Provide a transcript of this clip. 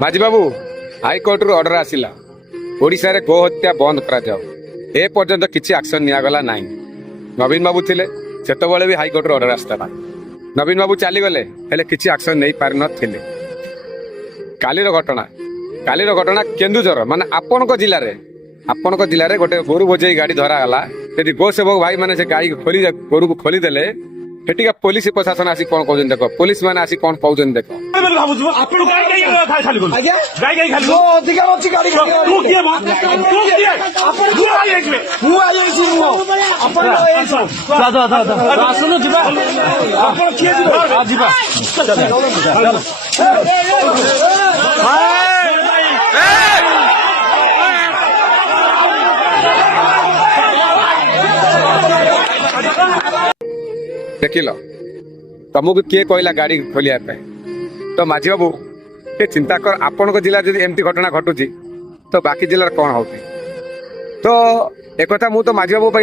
माझी बाबू हाईकोर्ट रु ऑर्डर आसिला ओडिशा रे गो हत्या बंद करा जाओ ए पर्यंत किछि एक्शन नियागला नाही। नवीन बाबू थिले सेतबेले भी हाईकोर्ट ऑर्डर आस्ता नवीन बाबू चली गले हेले किछि एक्शन नहीं पारि नथिले। कालीर घटना केन्दुझर माने आपनको जिले रे गोटे गोरु बोझे गाड़ी धरा गला यदि गो सेवक भाई माने से गाड़ी गोरु को खोली देले हेटिका पुलिस प्रशासन आसी कोन कहउजन देखो पुलिस माने आसी कोन कहउजन देखो ଆପଣ ଗାଈ ଖାଲି କରୁ ଗାଈ ଖାଲି ମୋ ଅଧିକାର ଅଛି ଗାଡ଼ି ମୁଁ କିଏ ମା ତୁ କିଏ ଆପଣ ମୁଁ ଆଇଛି ମୁଁ ଆପଣ ଆସୁନ ଯିବା ଆପଣ କିଏ ଯିବା देखिल तुमको किए कहला गाड़ी खोलिया तो माझी बाबू ये चिंता कर आपण जिला जब एमती घटना घटुची तो बाकी जिलार कौन हो तो एक मुझे तो माझी बाबू